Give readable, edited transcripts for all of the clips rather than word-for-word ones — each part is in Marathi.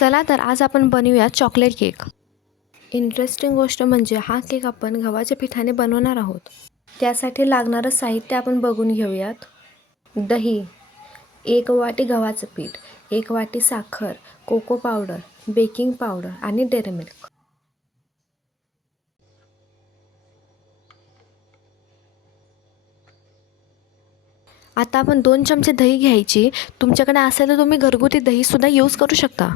चला तर आज आपण बनवूया चॉकलेट केक। इंटरेस्टिंग गोष्ट म्हणजे हा केक आपण गव्हाच्या पिठाने बनवणार आहोत। त्यासाठी लागणारं साहित्य आपण बघून घेऊयात। दही, 1 वाटी गव्हाचं पीठ, 1 वाटी साखर, कोको पावडर, बेकिंग पावडर आणि डेअरी मिल्क। आता आपण 2 चमचे दही घ्यायची। तुमच्याकडे असेल तर तुम्ही घरगुती दही सुद्धा यूज करू शकता।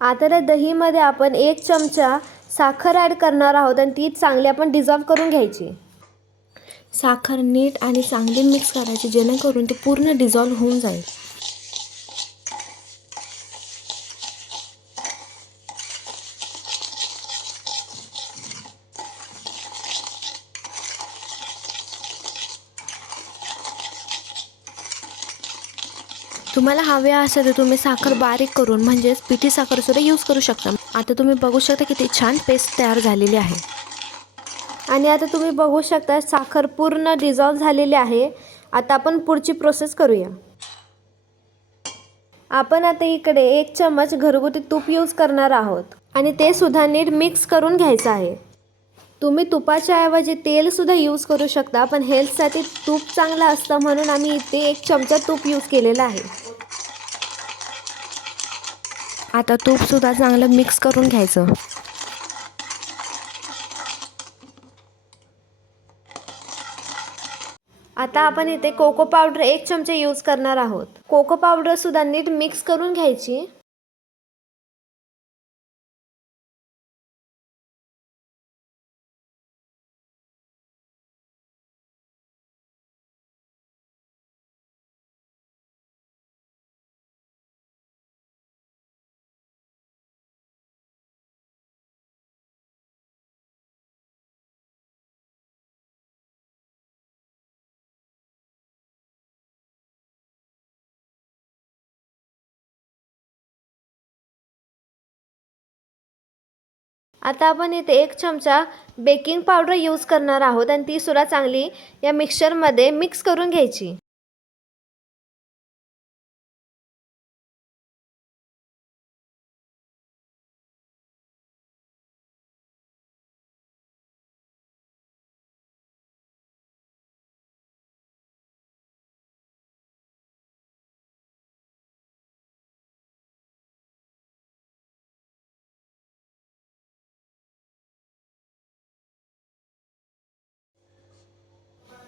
आता त्या दहीमध्ये आपण 1 चमचा साखर ॲड करणार आहोत आणि ती चांगली आपण डिझॉल्व करून घ्यायची। साखर नीट आणि चांगली मिक्स करायची जेणेकरून ती पूर्ण डिझॉल्व होऊन जाईल। तुम्हाला हवे असेल तर तुम्ही साखर बारीक करून म्हणजेच पिठी साखर सुद्धा यूज करू शकता। आता तुम्ही बघू शकता किती छान पेस्ट तयार झालेली आहे। आणि आता तुम्ही बघू शकता साखर पूर्ण डिझॉल्व झालेली आहे। आता आपण पुढची प्रोसेस करूया। आपण आता इकडे 1 चमच घरगुती तूप यूज करणार आहोत आणि ते सुद्धा नीट मिक्स करून घ्यायचं आहे। तुम्ही तुपाच्या ऐवजी तेल सुद्धा यूज करू शकता, पण हेल्थसाठी तूप चांगलं असतं म्हणून आम्ही इथे 1 चमचा तूप यूज केलेलं आहे। आता तूप सुद्धा चांगलं मिक्स करून घ्यायचं। आता आपण इथे कोको पावडर 1 चमचा यूज करणार आहोत। कोको पावडर सुद्धा नीट मिक्स करून घ्यायची। आता आपण इथे 1 चमचा बेकिंग पावडर यूज करणार आहोत आणि ती सुद्धा चांगली या मिक्सचरमध्ये मिक्स करून घ्यायची।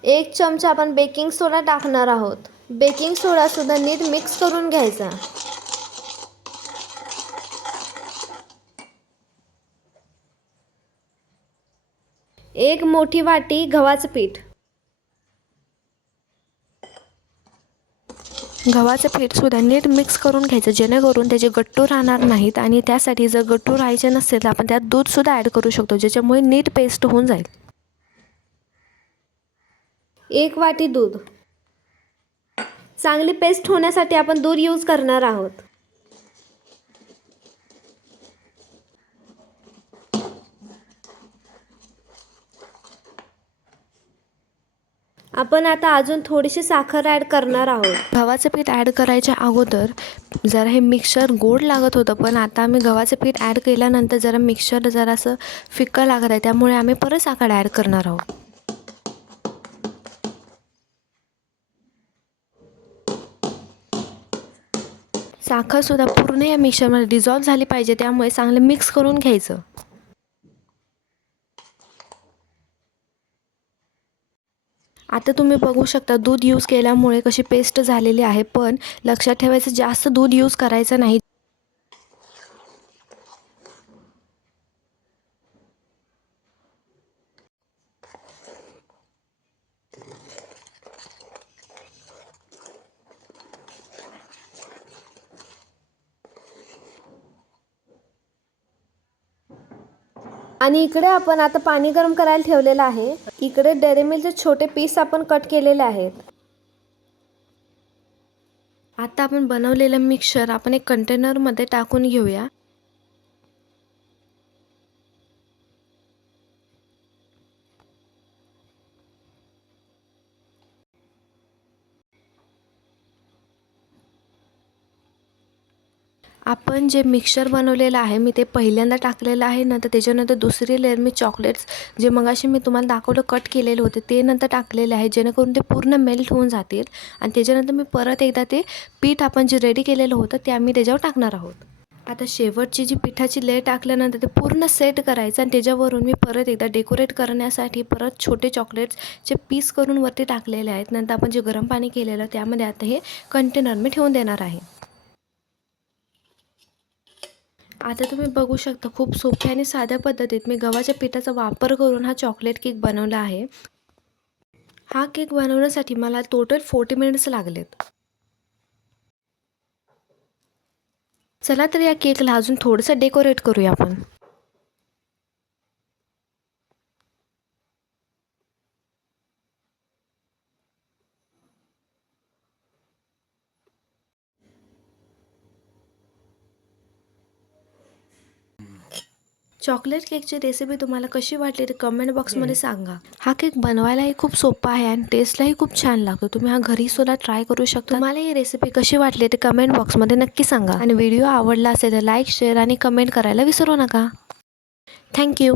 एक चमचा आपण बेकिंग सोडा टाकणार आहोत। बेकिंग सोडा सुद्धा नीट मिक्स करून घ्यायचा। एक मोठी वाटी गव्हाचं पीठ, गव्हाचं पीठ सुद्धा नीट मिक्स करून घ्यायचं जेणेकरून त्याचे गट्टू राहणार नाहीत। आणि त्यासाठी जर गट्टू राहायचे नसेल तर आपण त्यात दूध सुद्धा ॲड करू शकतो, ज्याच्यामुळे नीट पेस्ट होऊन जाईल। 1 वाटी दूध, चांगली पेस्ट होण्यासाठी आपण दूध यूज करणार आहोत। आपण आता अजून थोडीशी साखर ॲड करणार आहोत। गव्हाचं पीठ ॲड करायच्या अगोदर जरा हे मिक्सचर गोड लागत होतं, पण आता आम्ही गव्हाचं पीठ ॲड केल्यानंतर जरा मिक्सचर जरासं फिक्कं लागत आहे, त्यामुळे आम्ही परत साखर ॲड करणार आहोत। साखर सुद्धा पूर्ण या मिक्सचरमध्ये डिझॉल्व झाली पाहिजे, त्यामुळे चांगलं मिक्स करून घ्यायचं। आता तुम्ही बघू शकता दूध यूज केल्यामुळे कशी पेस्ट झालेली आहे, पण लक्षात ठेवायचं जास्त दूध यूज करायचं नाही। आणि इकडे आपण आता पाणी गरम करायला ठेवलेलं आहे। इकडे डेअरी मिल्कचे छोटे पीस आपण कट केलेले आहेत। आता आपण बनवलेलं मिक्सचर आपण एक कंटेनरमध्ये टाकून घेऊया। आपण जे मिक्सचर बनवलेलं आहे मी ते पहिल्यांदा टाकलेलं आहे. नंतर त्याच्यानंतर दुसरी लेअर मी चॉकलेट्स जे मगाशी मी तुम्हाला दाखवलं कट केलेले होते ते नंतर टाकलेले आहे, जेणेकरून ते पूर्ण मेल्ट होऊन जातील. आणि त्याच्यानंतर मी परत एकदा ते पीठ आपण जे रेडी केलेलं होतं ते आम्ही त्याच्यावर टाकणार आहोत. आता शेवटची जी पिठाची लेयर टाकल्यानंतर ते पूर्ण सेट करायचं आणि त्याच्यावरून मी परत एकदा डेकोरेट करण्यासाठी परत छोटे चॉकलेट्सचे पीस करून वरती टाकलेले आहेत. नंतर आपण जे गरम पाणी केलेलं त्यामध्ये आता हे कंटेनर मी ठेवून देणार आहे. आता तुम्ही बघू शकता खूप सोप्या आणि साध्या पद्धतीत मी गव्हाच्या पिठाचा वापर करून हा चॉकलेट केक बनवला आहे. हा केक बनवण्यासाठी मला टोटल 40 मिनिट्स लागलेत. चला तर या केकला अजून थोडंसं डेकोरेट करूया आपण. चॉकलेट केकची रेसिपी तुम्हाला कशी वाटली ते कमेंट बॉक्समध्ये सांगा. हा केक बनवायलाही खूप सोपा आहे आणि टेस्टलाही खूप छान लागतो. तुम्ही हा घरीसुद्धा ट्राय करू शकता. तुम्हाला ही रेसिपी कशी वाटली ते कमेंट बॉक्समध्ये नक्की सांगा. आणि व्हिडिओ आवडला असेल तर लाईक, शेअर आणि कमेंट करायला विसरू नका. थँक्यू.